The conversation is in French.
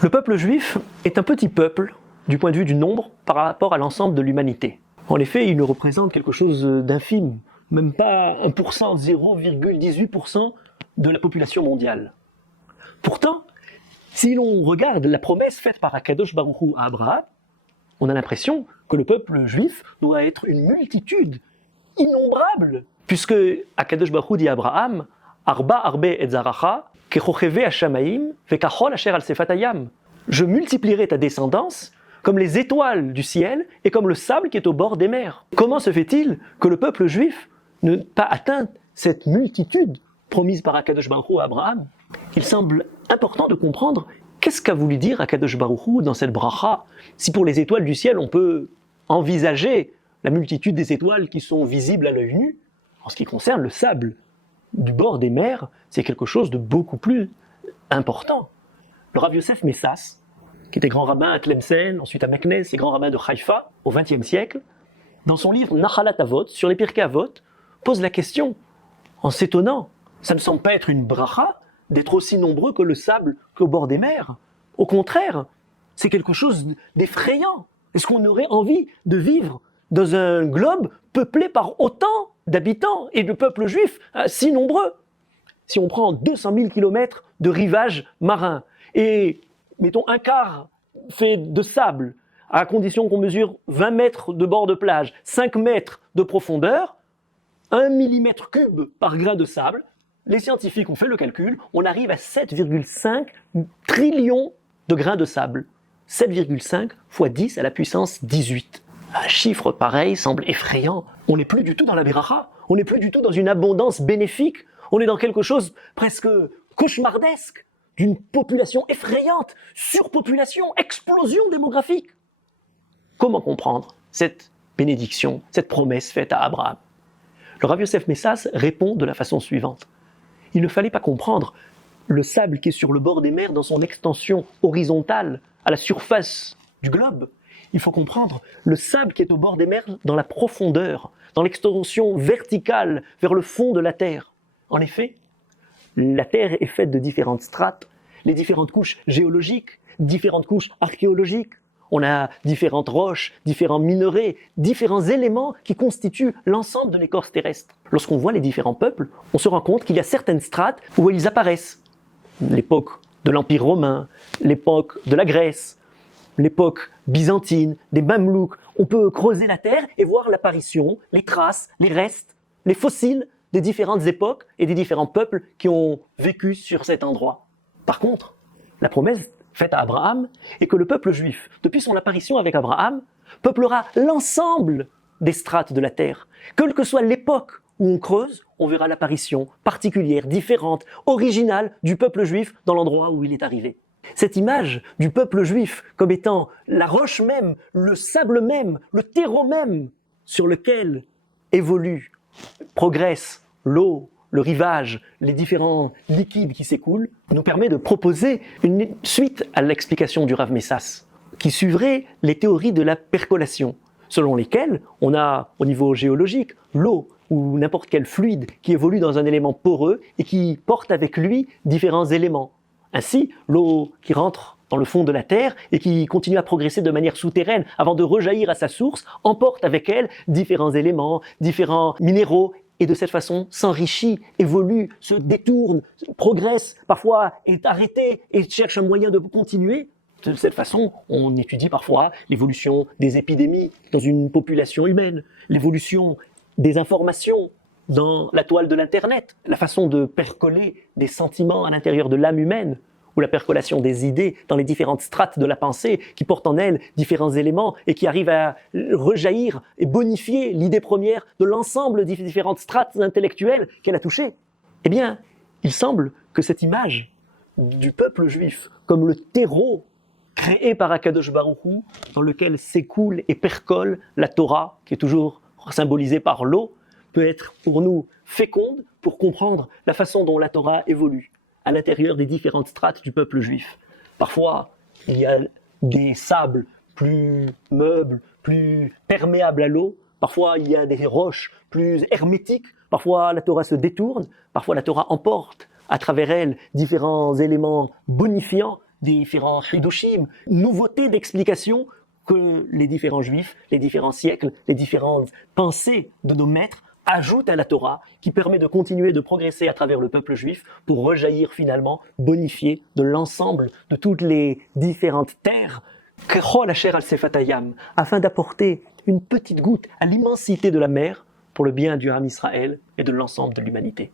Le peuple juif est un petit peuple du point de vue du nombre par rapport à l'ensemble de l'humanité. En effet, il ne représente quelque chose d'infime, même pas 1%, 0,18% de la population mondiale. Pourtant, si l'on regarde la promesse faite par Akadosh Baruch Hu à Abraham, on a l'impression que le peuple juif doit être une multitude innombrable, puisque Akadosh Baruch Hu dit à Abraham, Arba arbe et zaracha, kechocheve hashamaim, vekachol asher al sefatayam. Je multiplierai ta descendance comme les étoiles du ciel et comme le sable qui est au bord des mers. Comment se fait-il que le peuple juif n'ait pas atteint cette multitude promise par Akadosh Baruch Hu à Abraham? Il semble important de comprendre qu'est-ce qu'a voulu dire Akadosh Baruch Hu dans cette bracha. Si pour les étoiles du ciel, on peut envisager la multitude des étoiles qui sont visibles à l'œil nu, en ce qui concerne le sable du bord des mers, c'est quelque chose de beaucoup plus important. Le Rav Yosef Messas, qui était grand rabbin à Tlemcen, ensuite à Meknes et grand rabbin de Haïfa au XXe siècle, dans son livre Nachalat Avot, sur les Pirkei Avot, pose la question, en s'étonnant, ça ne semble pas être une bracha d'être aussi nombreux que le sable qu'au bord des mers. Au contraire, c'est quelque chose d'effrayant. Est-ce qu'on aurait envie de vivre dans un globe peuplé par autant d'habitants et de peuples juifs si nombreux? Si on prend 200 000 kilomètres de rivages marins et, mettons, un quart fait de sable, à condition qu'on mesure 20 mètres de bord de plage, 5 mètres de profondeur, 1 millimètre cube par grain de sable, les scientifiques ont fait le calcul, on arrive à 7,5 trillions de grains de sable. 7,5 fois 10 à la puissance 18. Un chiffre pareil semble effrayant. On n'est plus du tout dans la beracha, on n'est plus du tout dans une abondance bénéfique, on est dans quelque chose presque cauchemardesque, d'une population effrayante, surpopulation, explosion démographique. Comment comprendre cette bénédiction, cette promesse faite à Abraham? Le Rav Yosef Messas répond de la façon suivante. Il ne fallait pas comprendre le sable qui est sur le bord des mers dans son extension horizontale à la surface du globe. Il faut comprendre le sable qui est au bord des mers dans la profondeur, dans l'extension verticale vers le fond de la terre. En effet, la terre est faite de différentes strates, les différentes couches géologiques, différentes couches archéologiques. On a différentes roches, différents minerais, différents éléments qui constituent l'ensemble de l'écorce terrestre. Lorsqu'on voit les différents peuples, on se rend compte qu'il y a certaines strates où ils apparaissent. L'époque de l'Empire romain, l'époque de la Grèce, l'époque byzantine, des Mamelouks. On peut creuser la terre et voir l'apparition, les traces, les restes, les fossiles des différentes époques et des différents peuples qui ont vécu sur cet endroit. Par contre, la promesse faite à Abraham est que le peuple juif, depuis son apparition avec Abraham, peuplera l'ensemble des strates de la terre. Quelle que soit l'époque où on creuse, on verra l'apparition particulière, différente, originale du peuple juif dans l'endroit où il est arrivé. Cette image du peuple juif comme étant la roche même, le sable même, le terreau même sur lequel évolue, progresse l'eau, le rivage, les différents liquides qui s'écoulent, nous permet de proposer une suite à l'explication du Rav Messas, qui suivrait les théories de la percolation, selon lesquelles on a au niveau géologique l'eau ou n'importe quel fluide qui évolue dans un élément poreux et qui porte avec lui différents éléments. Ainsi, l'eau qui rentre dans le fond de la terre et qui continue à progresser de manière souterraine avant de rejaillir à sa source, emporte avec elle différents éléments, différents minéraux, et de cette façon s'enrichit, évolue, se détourne, progresse, parfois est arrêté et cherche un moyen de continuer. De cette façon, on étudie parfois l'évolution des épidémies dans une population humaine, l'évolution des informations dans la toile de l'Internet, la façon de percoler des sentiments à l'intérieur de l'âme humaine, ou la percolation des idées dans les différentes strates de la pensée qui portent en elles différents éléments et qui arrivent à rejaillir et bonifier l'idée première de l'ensemble des différentes strates intellectuelles qu'elle a touchées. Eh bien, il semble que cette image du peuple juif comme le terreau créé par Akadosh Baruch Hu, dans lequel s'écoule et percole la Torah, qui est toujours symbolisée par l'eau, peut être pour nous féconde pour comprendre la façon dont la Torah évolue à l'intérieur des différentes strates du peuple juif. Parfois, il y a des sables plus meubles, plus perméables à l'eau. Parfois, il y a des roches plus hermétiques. Parfois, la Torah se détourne. Parfois, la Torah emporte à travers elle différents éléments bonifiants différents hidushim, nouveautés d'explication que les différents juifs, les différents siècles, les différentes pensées de nos maîtres ajoutent à la Torah, qui permet de continuer de progresser à travers le peuple juif pour rejaillir finalement, bonifier de l'ensemble de toutes les différentes terres, Kechol Asher al Sefatayam, afin d'apporter une petite goutte à l'immensité de la mer pour le bien du Ham Israël et de l'ensemble de l'humanité.